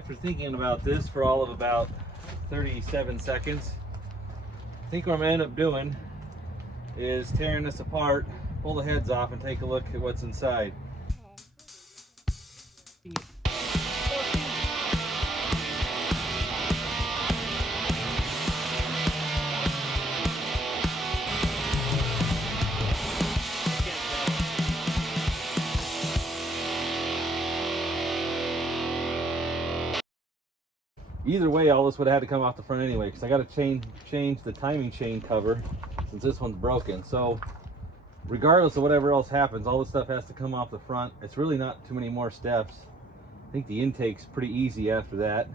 After thinking about this for all of about 37 seconds, I think what I'm going to end up doing is tearing this apart, pull the heads off, and take a look at what's inside. Either way, all this would have had to come off the front anyway, because I got to change the timing chain cover since this one's broken. So regardless of whatever else happens, all this stuff has to come off the front. It's really not too many more steps. I think the intake's pretty easy after that.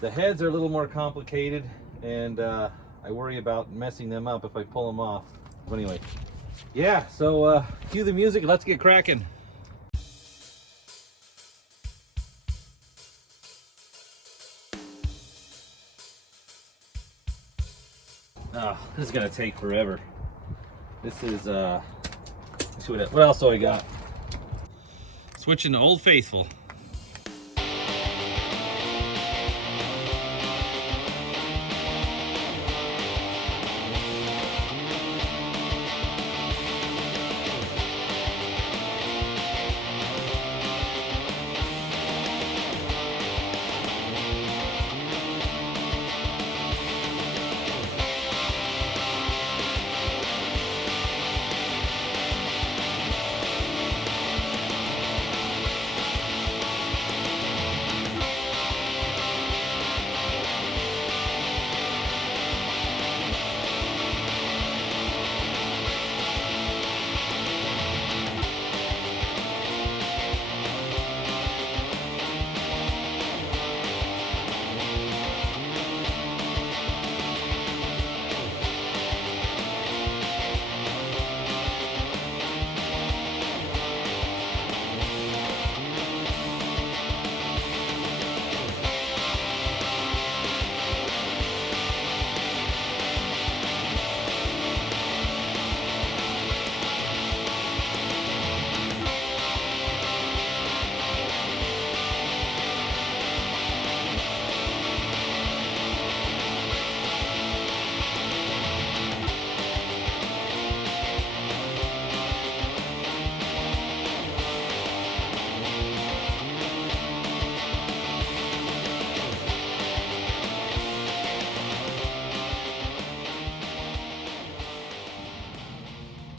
The heads are a little more complicated, and I worry about messing them up if I pull them off. But anyway, yeah, so cue the music and let's get cracking. Oh, this is gonna take forever. This is let's see what else do I got? Switching to Old Faithful.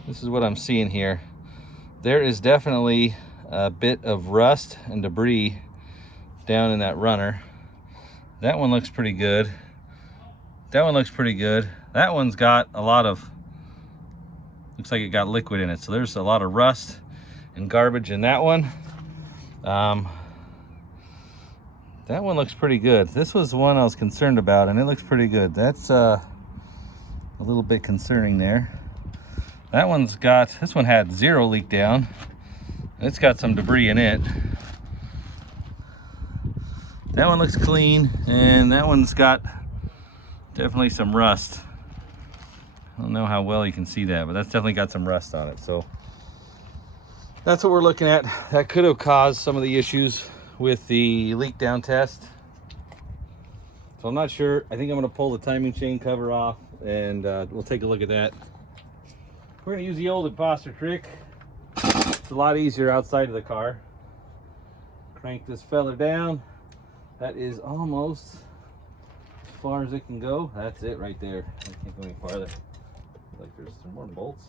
This is what I'm seeing here. There is definitely a bit of rust and debris down in that runner. That one looks pretty good. That one looks pretty good. That one's got a lot of, looks like it got liquid in it. So there's a lot of rust and garbage in that one. That one looks pretty good. This was the one I was concerned about, and it looks pretty good. That's a little bit concerning there. That one's got, this one had zero leak down. It's got some debris in it. That one looks clean, and that one's got definitely some rust. I don't know how well you can see that, but that's definitely got some rust on it. So that's what we're looking at. That could have caused some of the issues with the leak down test. So I'm not sure. I think I'm gonna pull the timing chain cover off, and we'll take a look at that. We're gonna use the old imposter trick. It's a lot easier outside of the car. Crank this fella down. That is almost as far as it can go. That's it right there. I can't go any farther. Like there's some more bolts.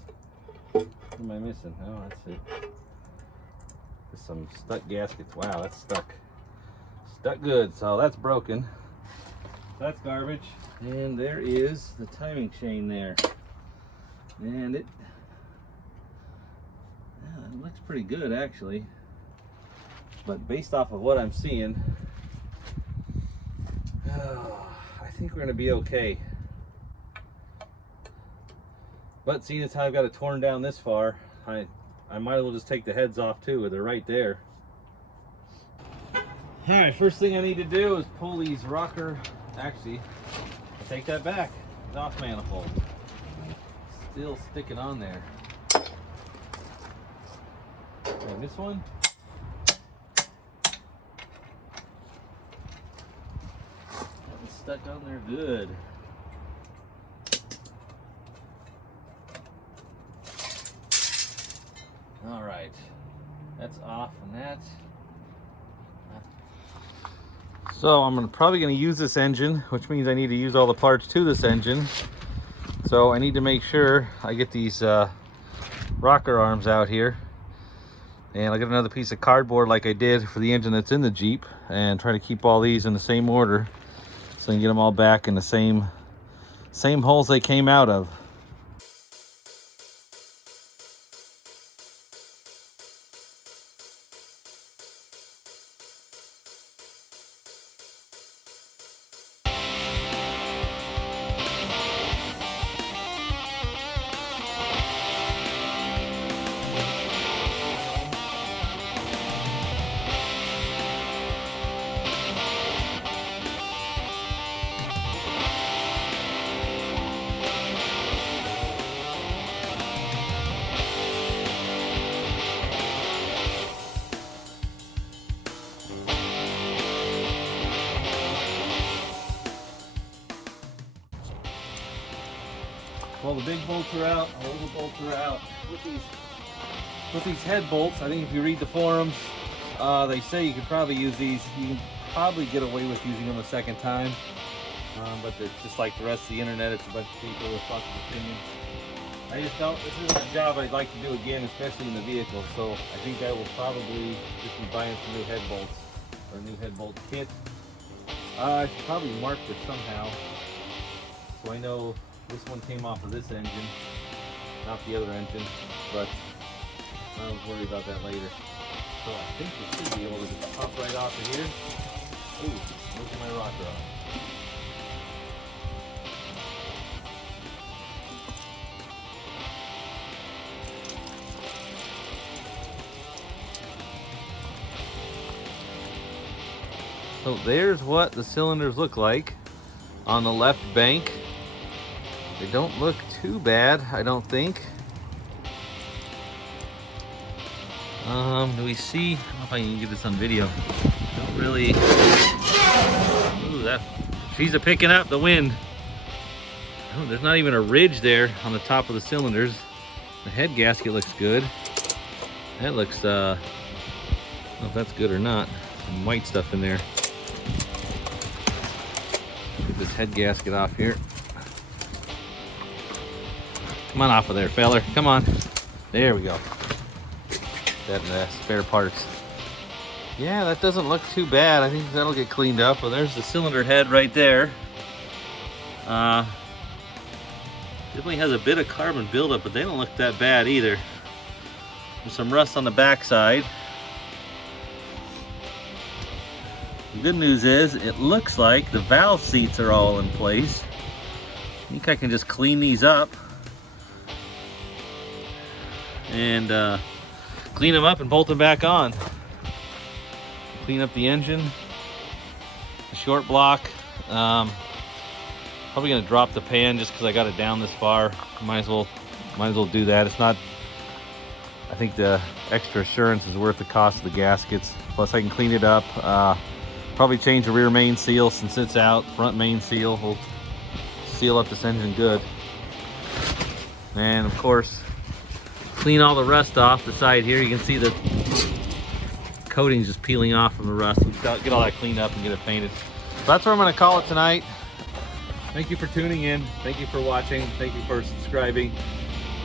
What am I missing? Oh, that's it. There's some stuck gaskets. Wow, that's stuck. Stuck good. So that's broken. That's garbage. And there is the timing chain there. And it looks pretty good actually, but based off of what I'm seeing, I think we're going to be okay. But seeing as how I've got it torn down this far, I might as well just take the heads off too. They're right there. Alright, first thing I need to do is pull these rocker, actually, take that back, exhaust manifold. Still sticking on there. And this one. stuck on there good. All right, that's off on that. So I'm probably going to use this engine, which means I need to use all the parts to this engine. So I need to make sure I get these rocker arms out here. And I'll get another piece of cardboard like I did for the engine that's in the Jeep, and try to keep all these in the same order so I can get them all back in the same holes they came out of. Well, the big bolts are out, the little bolts are out. With these head bolts, I think if you read the forums, they say you could probably use these. You can probably get away with using them a second time. But it's just like the rest of the internet, it's a bunch of people with lots of opinions. I just don't, this isn't a job I'd like to do again, especially in the vehicle. So I think I will probably just be buying some new head bolts, or a new head bolt kit. I should probably mark this somehow, so I know this one came off of this engine, not the other engine, but I'll worry about that later. So I think we should be able to just pop right off of here. Ooh, look at my rocker off. So there's what the cylinders look like on the left bank. They don't look too bad, I don't think. Do we see? I don't know if I can get this on video. Don't really. Ooh, that trees are picking up the wind. Oh, there's not even a ridge there on the top of the cylinders. The head gasket looks good. That looks, I don't know if that's good or not. Some white stuff in there. Get this head gasket off here. Come on off of there, feller. Come on. There we go. That spare parts. Yeah, that doesn't look too bad. I think that'll get cleaned up. Well, there's the cylinder head right there. Definitely has a bit of carbon buildup, but they don't look that bad either. There's some rust on the back side. The good news is it looks like the valve seats are all in place. I think I can just clean these up and clean them up and bolt them back on. Clean up the engine, the short block. Probably gonna drop the pan just because I got it down this far. Might as well do that. It's not. I think the extra assurance is worth the cost of the gaskets. Plus, I can clean it up. Probably change the rear main seal since it's out. Front main seal will seal up this engine good. And of course, clean all the rust off the side here. You can see the coating's just peeling off from the rust. We've got to get all that cleaned up and get it painted. So that's where I'm going to call it tonight. Thank you for tuning in. Thank you for watching. Thank you for subscribing.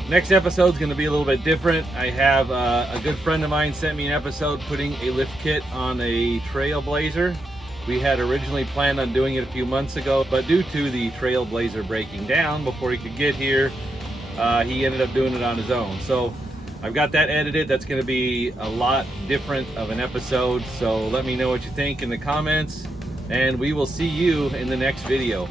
Next episode's going to be a little bit different. I have a good friend of mine sent me an episode putting a lift kit on a Trailblazer. We had originally planned on doing it a few months ago, but due to the Trailblazer breaking down before he could get here, he ended up doing it on his own. So I've got that edited. That's going to be a lot different of an episode. So let me know what you think in the comments, and we will see you in the next video.